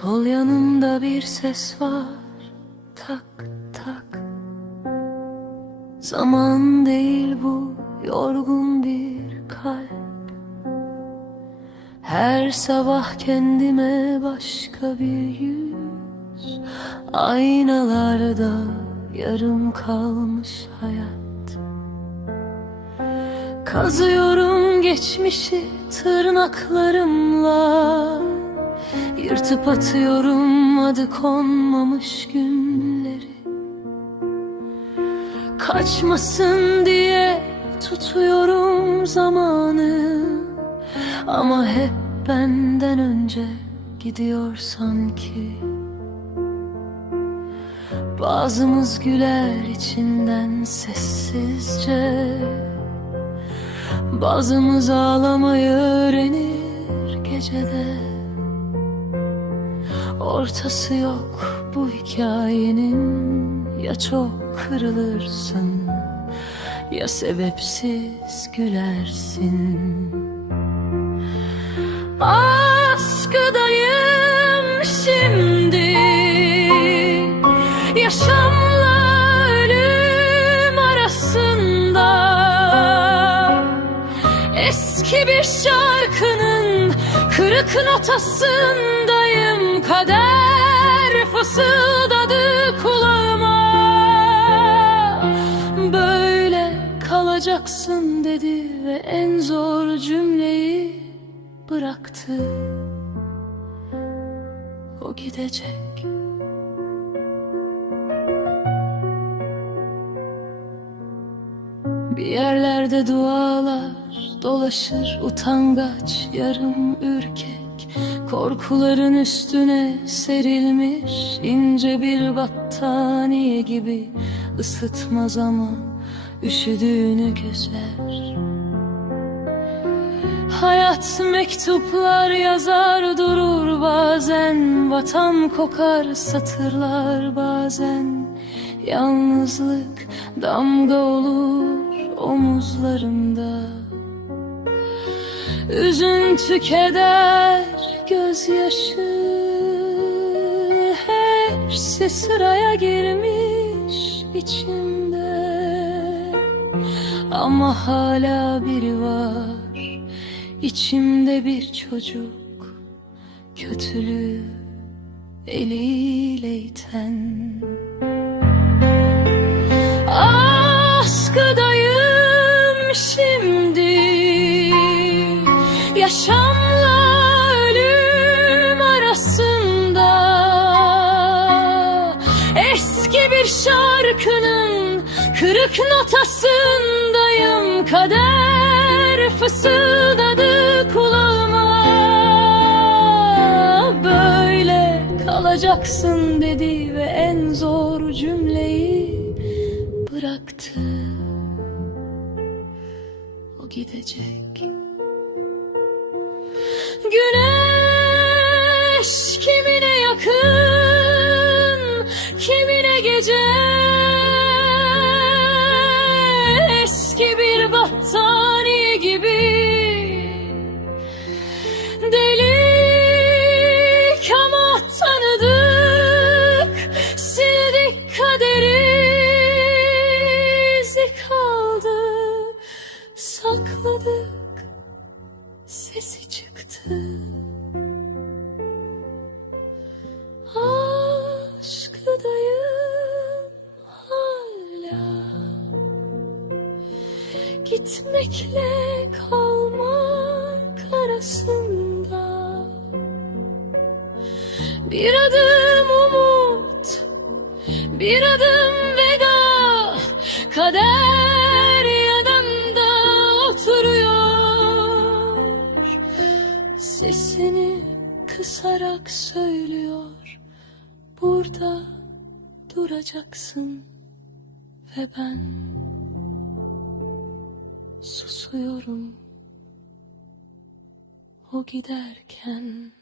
Sol yanımda bir ses var. Tak tak. Zaman değil bu yorgun bir kalp. Her sabah kendime başka bir yüz. Aynalarda yarım kalmış hayat. Kazıyorum geçmişi tırnaklarımla Yırtıp atıyorum adı konmamış günleri. Kaçmasın diye tutuyorum zamanı. Ama hep benden önce gidiyor sanki. Bazımız güler içinden sessizce. Bazımız ağlamayı öğrenir gecede Ortası yok bu hikayenin. Ya çok kırılırsın Ya sebepsiz gülersin. Askıdayım şimdi. Yaşamla ölüm arasında. Eski bir şarkının kırık notasındayım Kader fısıldadı kulağıma. Böyle kalacaksın dedi ve en zor cümleyi bıraktı. O gidecek. Bir yerlerde dualar dolaşır utangaç yarım ürkek Korkuların üstüne serilmiş ince bir battaniye gibi ısıtmaz ama üşüdüğünü gözler Hayat mektuplar yazar durur bazen Vatan kokar satırlar bazen. Yalnızlık damga olur omuzlarında Üzüntü keder gözyaşı Hepsi sıraya girmiş içimde. Ama hala biri var içimde bir çocuk Kötülüğü eliyle iten. Askıdayım şimdi Yaşamla bir şarkının kırık notasındayım. Kader fısıldadı kulağıma. Böyle kalacaksın dedi ve en zor cümleyi bıraktı. O gidecek. Güneş kimine yakın Gitmekle kalmak arasında Bir adım umut Bir adım veda. Kader yanımda oturuyor. Sesini kısarak söylüyor. Burada duracaksın Ve ben susuyorum. O giderken